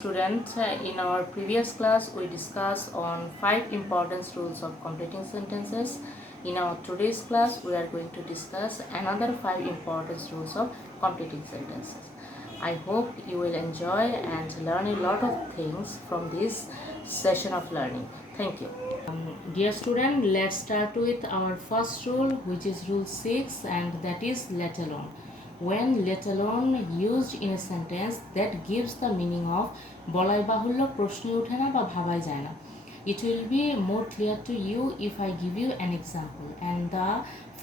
Students, in our previous class we discussed on 5 important rules of completing sentences. In our today's class we are going to discuss another 5 important rules of completing sentences. I hope you will enjoy and learn a lot of things from this session of learning. Thank you. Dear student, let's start with our first rule, which is rule 6, and that is let alone. When let alone used in a sentence that gives the meaning of বলাই বাহুল্য প্রশ্নই ওঠে না বা ভাবাই যায় না. It will be more clear to you if I give you an example, and the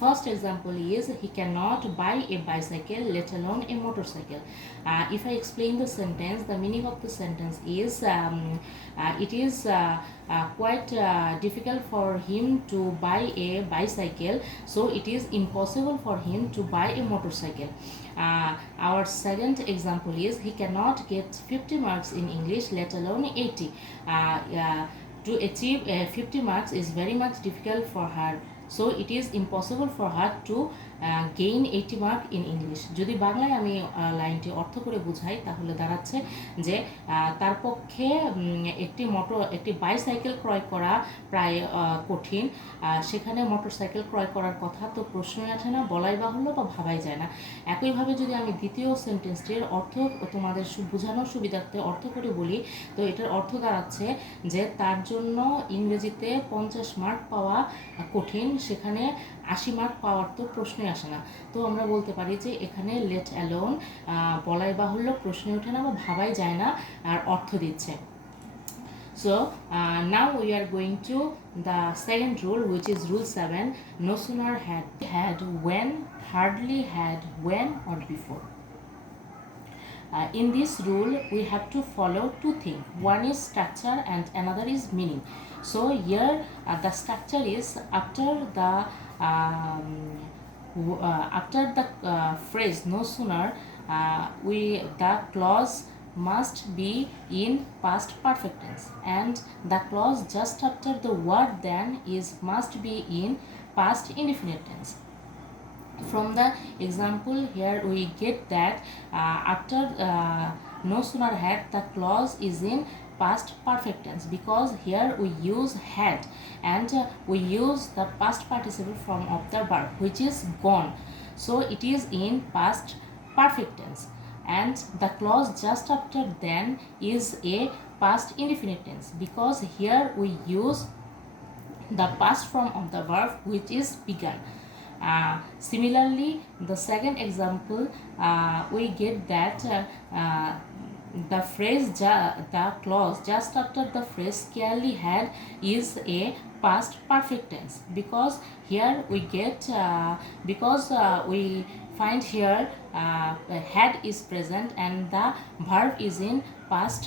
first example is he cannot buy a bicycle, let alone a motorcycle. If I explain the sentence, the meaning of the sentence is it is quite difficult for him to buy a bicycle, so it is impossible for him to buy a motorcycle. Our second example is he cannot get 50 marks in English, let alone 80. To achieve 50 marks is very much difficult for her, so it is impossible for her to gain 80 mark in English. যদি বাংলায় আমি লাইনটি অর্থ করে বুঝাই তাহলে দাঁড়াচ্ছে যে তার পক্ষে একটি বাইসাইকেল ক্রয় করা প্রায় কঠিন, সেখানে মোটরসাইকেল ক্রয় করার কথা তো প্রশ্নই আসে না, বলাই বাহুল্য বা ভাবাই যায় না। একইভাবে যদি আমি দ্বিতীয় সেন্টেন্সটির অর্থ তোমাদের বোঝানোর সুবিধার্থে অর্থ করে বলি, তো এটার অর্থ দাঁড়াচ্ছে যে তার জন্য ইংরেজিতে 50 মার্ক পাওয়া কঠিন, সেখানে 80 মার্ক পাওয়ার তো প্রশ্নই আসে না। তো আমরা বলতে পারি যে এখানে লেট অ্যালোন বলাই বাহুল্য প্রশ্নই ওঠে না বা ভাবাই যায় না আর অর্থ দিচ্ছে। So now we are going to the second rule, which is rule 7. No sooner had when, hardly had when or before. In this rule we have to follow two things. One is structure and another is meaning. So here the structure is after the phrase no sooner, the clause must be in past perfect tense, and the clause just after the word then must be in past indefinite tense. From the example here we get that after no sooner had, the clause is in past perfect tense because here we use had, and we use the past participle form of the verb which is gone, so it is in past perfect tense, and the clause just after then is a past indefinite tense because here we use the past form of the verb which is begun. Similarly, the second example we get that the clause just after the phrase scarcely had is a past perfect tense because here we get we find here had is present and the verb is in past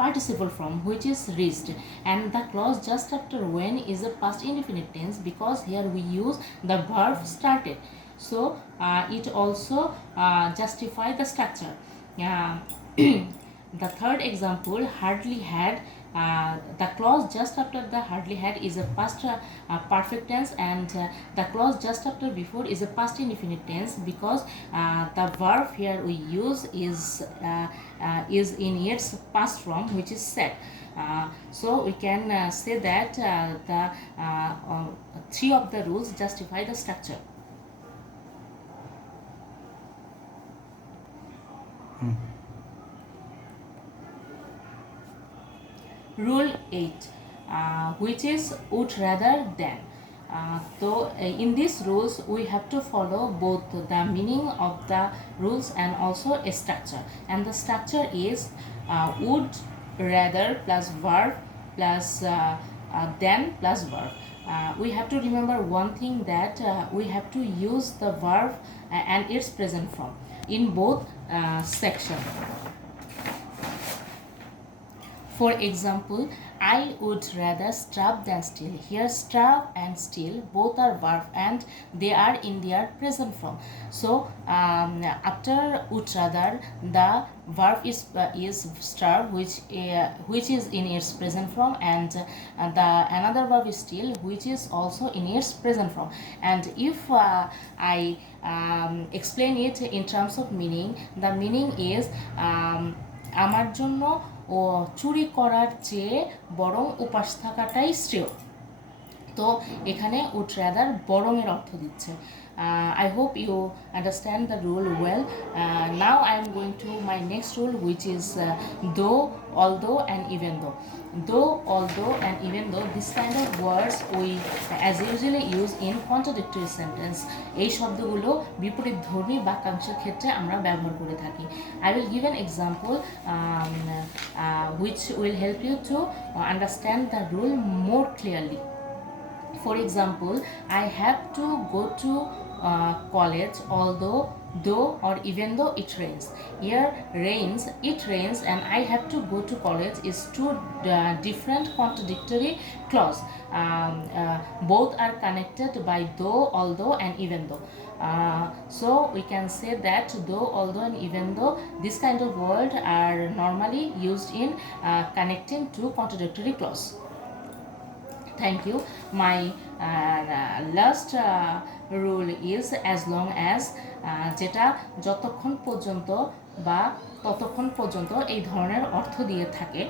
participle form which is reached, and the clause just after when is a past indefinite tense because here we use the verb started, so it also justify the structure. The third example, hardly had, the clause just after the hardly had is a past perfect tense, and the clause just after before is a past indefinite tense because the verb here we use is in its past form which is said. So we can say that the three of the rules justify the structure. Rule 8, which is would rather than. So in these rules we have to follow both the meaning of the rules and also a structure, and the structure is would, rather plus verb plus than plus verb. We have to remember one thing, that we have to use the verb and its present form in both sections. For example, I would rather starve than steal. Here starve and steal both are verb and they are in their present form. So after would rather, the verb is starve which is in its present form, and the another verb is steal which is also in its present form. And if I explain it in terms of meaning, the meaning is আমার জন্য ও চুরি করার চেয়ে বরং উপাস থাকাটাই শ্রেয়। তো এখানে উড রাদার বরংয়ের অর্থ দিচ্ছে। I hope you understand the rule well. Now I am going to my next rule, which is though, although, and even though. Though, although, and even though, this kind of words we as usually use in contradictory sentence. এই শব্দগুলো বিপরীতধর্মী বাক্যাংশের ক্ষেত্রে আমরা ব্যবহার করে থাকি। I will give an example which will help you to understand the rule more clearly. For example, I have to go to college although, though, or even though it rains. Here rains, it rains, and I have to go to college is two different contradictory clause. Both are connected by though, although, and even though. So we can say that though, although, and even though, this kind of word are normally used in connecting two contradictory clause. Thank you. My last rule is as long as, যেটা যতক্ষণ পর্যন্ত বা ততক্ষণ পর্যন্ত এই ধরনের অর্থ দিয়ে থাকে।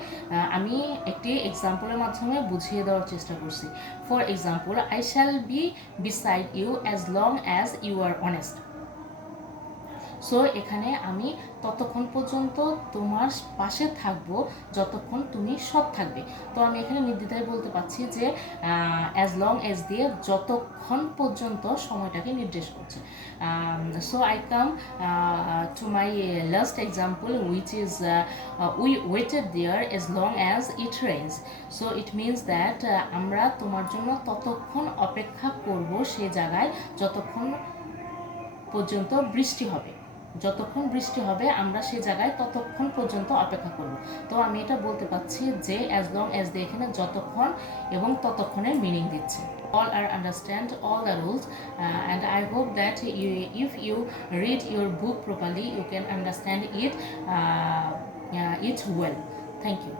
আমি একটি এক্সাম্পলের মাধ্যমে বুঝিয়ে দেওয়ার চেষ্টা করছি। For example, I shall be beside you as long as you are honest. So এখানে আমি ততক্ষণ পর্যন্ত তোমার পাশে থাকবো যতক্ষণ তুমি সৎ থাকবে। তো আমি এখানে নির্দ্বিধায় বলতে পারছি যে অ্যাজ লং এজ দিয়ে যতক্ষণ পর্যন্ত সময়টাকে নির্দেশ করছে। So I come to my last example, which is we waited there as long as it rains. So it means that আমরা তোমার জন্য ততক্ষণ অপেক্ষা করব সে জায়গায় যতক্ষণ পর্যন্ত বৃষ্টি হবে। যতক্ষণ বৃষ্টি হবে আমরা সে জায়গায় ততক্ষণ পর্যন্ত অপেক্ষা করব। তো আমি এটা বলতে পারছি যে অ্যাজ লং অ্যাজ দিয়ে এখানে যতক্ষণ এবং ততক্ষণের মিনিং দিচ্ছে। All are understand all the rules and I hope that if you read your book properly you can understand it well. Thank you.